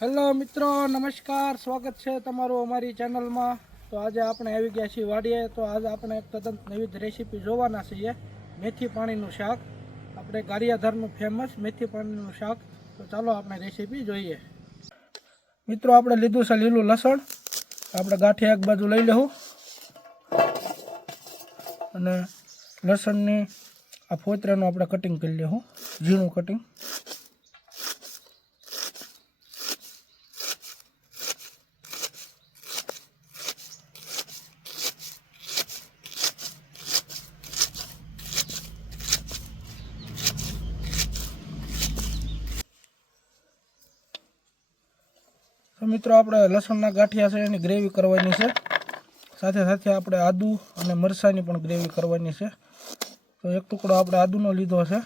Hello મિત્રો, નમસ્કાર. સ્વાગત છે તમારું અમારી ચેનલમાં. તો આજે આપણે આવી ગયા છીએ વાડીએ. તો આજે આપણે એક તદ્દન નવી રેસીપી જોવાના છીએ, મેથી પાણીનું શાક. આપણે ગારિયાધારનું ફેમસ મેથી પાણીનું શાક. તો ચાલો આપણે રેસીપી જોઈએ. મિત્રો, આપણે લીધું છે લીલું લસણ. આપણે ગાંઠિયા એક બાજુ લઈ લેવું અને લસણની આ ફોતરાનું આપણે કટિંગ કરી લેવું, ઝીણું કટિંગ. તો મિત્રો, આપણે લસણના ગાંઠિયા છે એની ગ્રેવી કરવાની છે. સાથે સાથે આપણે આદુ અને મરચાંની પણ ગ્રેવી કરવાની છે. તો એક ટુકડો આપણે આદુનો લીધો છે.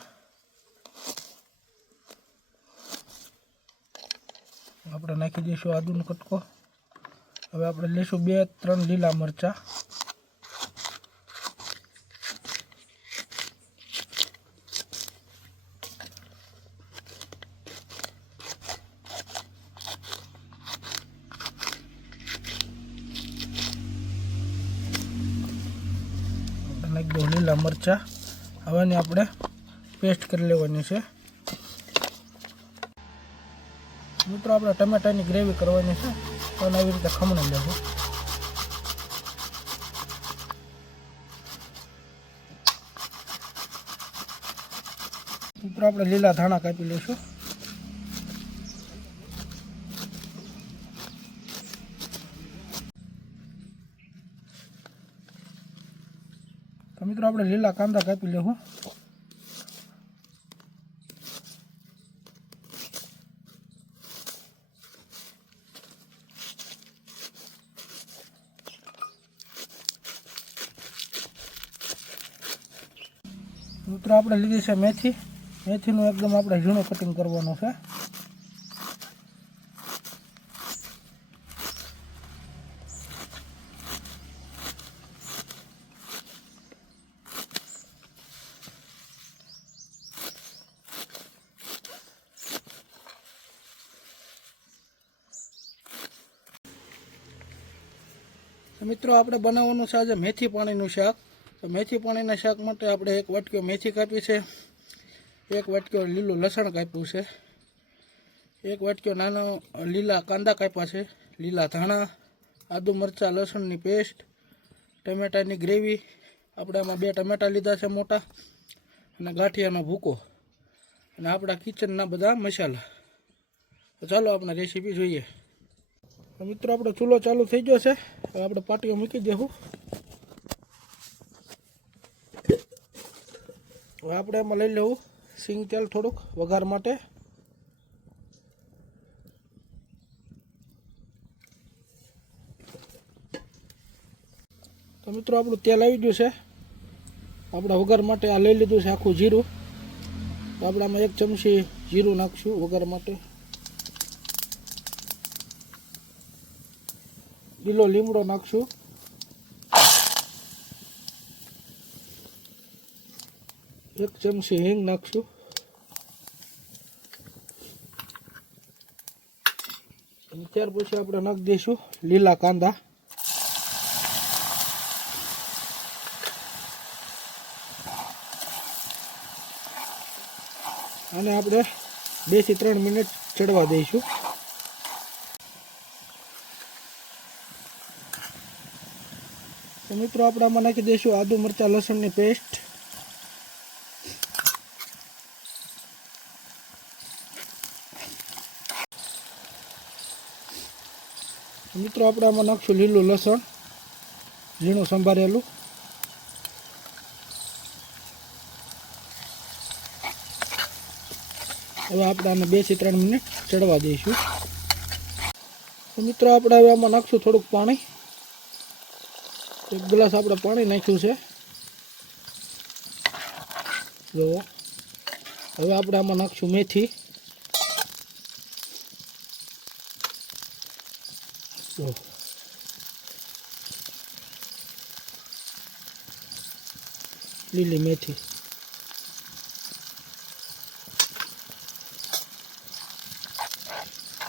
આપણે નાખી દઈશું આદુનો કટકો. હવે આપણે લઈશું 2-3 લીલા મરચાં. નાખી દો લીલા મરચાં. હવેની આપણે પેસ્ટ કરી લેવાની છે. મિત્રો, આપણે ટમેટાની ગ્રેવી કરવાની છે, તો આવી રીતે ખમણી લેવું. મિત્રો, આપણે લીલા ધાણા કાપી લઈશું. તો મિત્રો, આપણે લીલા કાંદા કાપી લેવું. મિત્રો, આપણે લીધી છે મેથી. મેથીનું એકદમ આપણે ઝીણું કટિંગ કરવાનું છે. મિત્રો, આપણે બનાવવાનું છે આજે મેથી પાણીનું શાક. તો મેથી પાણીના શાક માટે આપણે 1 વાટકીઓ મેથી કાપી છે, 1 વાટકીઓ લીલું લસણ કાપ્યું છે, 1 વાટકીઓ નાનો લીલા કાંદા કાપ્યા છે, લીલા ધાણા, આદુ મરચાં લસણની પેસ્ટ, ટમેટાની ગ્રેવી. આપણે આમાં 2 ટમેટા લીધા છે મોટા, અને ગાંઠિયાનો ભૂકો, અને આપણા કિચનના બધા મસાલા. તો ચાલો આપણે રેસીપી જોઈએ. તો મિત્રો, આપણો ચૂલો ચાલુ થઈ ગયો છે. હવે આપણે પાટીઓ મૂકી દેવું. હવે આપણે એમાં લઈ લેવું સિંગ તેલ થોડુંક વઘાર માટે. તો મિત્રો, આપણું તેલ આવી ગયું છે. આપણે વઘાર માટે આ લઈ લીધું છે આખું જીરું. તો આપણે આમાં 1 ચમચી જીરું નાખશું વઘાર માટે. લીલો લીમડો નાખશું. 1 ચમચી હિંગ નાખશું. અને ત્યાર પછી આપણે નાખી દઈશું લીલા કાંદા. અને આપણે 2 થી 3 મિનિટ ચડવા દઈશું. તો મિત્રો, આપણે આમાં નાખી દઈશું આદુ મરચાં લસણની પેસ્ટ. મિત્રો, આપણે આમાં નાખશું લીલું લસણ ઝીણું સંભારેલું. હવે આપણે આને 2 થી 3 મિનિટ ચડવા દઈશું. તો મિત્રો, આપણે હવે આમાં નાખશું થોડુંક પાણી. 1 ગ્લાસ આપણે પાણી નાખ્યું છે. જો હવે આપણે આમાં નાખશું મેથી. લીલી મેથી.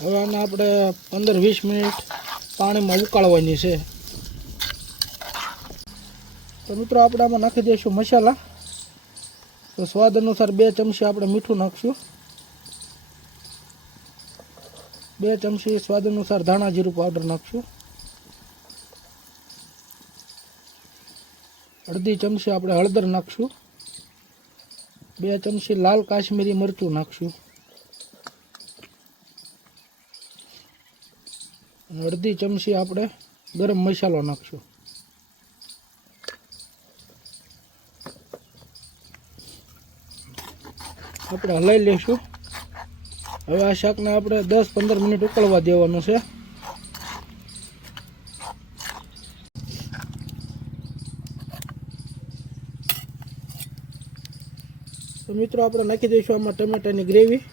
હવે આને આપણે 15-20 મિનિટ પાણીમાં ઉકાળવાની છે. તો મિત્રો આપણે આમાં નાખી દઈશું મસાલા. તો સ્વાદ અનુસાર 2 ચમચી આપણે મીઠું નાખશું, 2 ચમચી સ્વાદ અનુસાર ધાણા જીરું પાવડર નાખશું, અડધી ચમચી આપણે હળદર નાખશું, 2 ચમચી લાલ કાશ્મીરી મરચું નાખશું અને અડધી ચમચી આપણે ગરમ મસાલો નાખશું. આપણે હલાવી લઈશું. હવે આ શાકને આપણે 10-15 મિનિટ ઉકળવા દેવાનું છે. તો મિત્રો આપણે નાખી દઈશું આમાં ટમેટાની ગ્રેવી.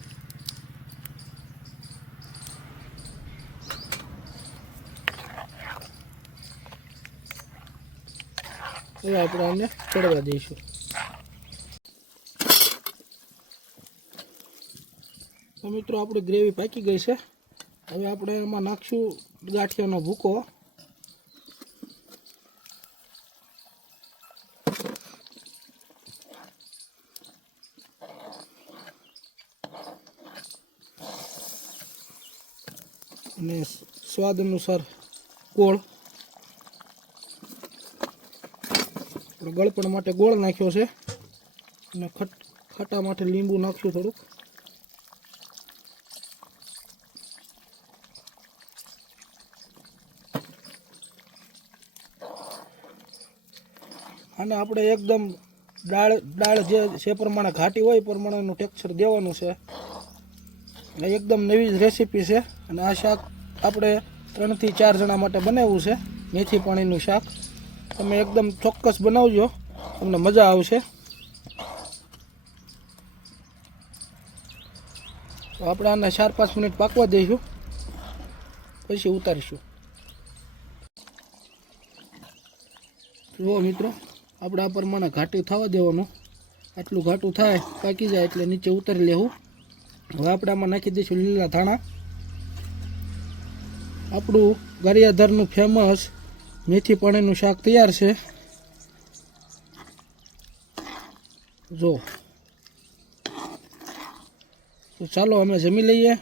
હવે આપણે આને ચડવા દઈશું. તો મિત્રો આપણી ગ્રેવી પાકી ગઈ છે. હવે આપણે એમાં નાખશું ગાંઠિયાનો ભૂકો. અને સ્વાદ અનુસાર ગોળ. ગળપણ માટે ગોળ નાખ્યો છે અને ખાટા માટે લીંબુ નાખ્યું થોડુંક. અને આપણે એકદમ દાળ જે પ્રમાણે ઘાટી હોય એ પ્રમાણેનું ટેક્સચર દેવાનું છે. અને એકદમ નવી જ રેસીપી છે. અને આ શાક આપણે 3 થી 4 જણા માટે બનાવ્યું છે, મેથી પાણીનું શાક. તમે એકદમ ચોક્કસ બનાવજો, તમને મજા આવશે. તો આપણે આને 4-5 મિનિટ પાકવા દઈશું, પછી ઉતારીશું. જુઓ મિત્રો, આપણે આ પ્રમાણે ઘાટું થવા દેવાનું. આટલું ઘાટું થાય, પાકી જાય એટલે નીચે ઉતારી લેવું. હવે આપણે આમાં નાખી દઈશું લીલા ધાણા. આપણું ગારિયાધારનું ફેમસ મેથી પાણીનું શાક તૈયાર છે. જો તો ચાલો અમે જમી લઈએ.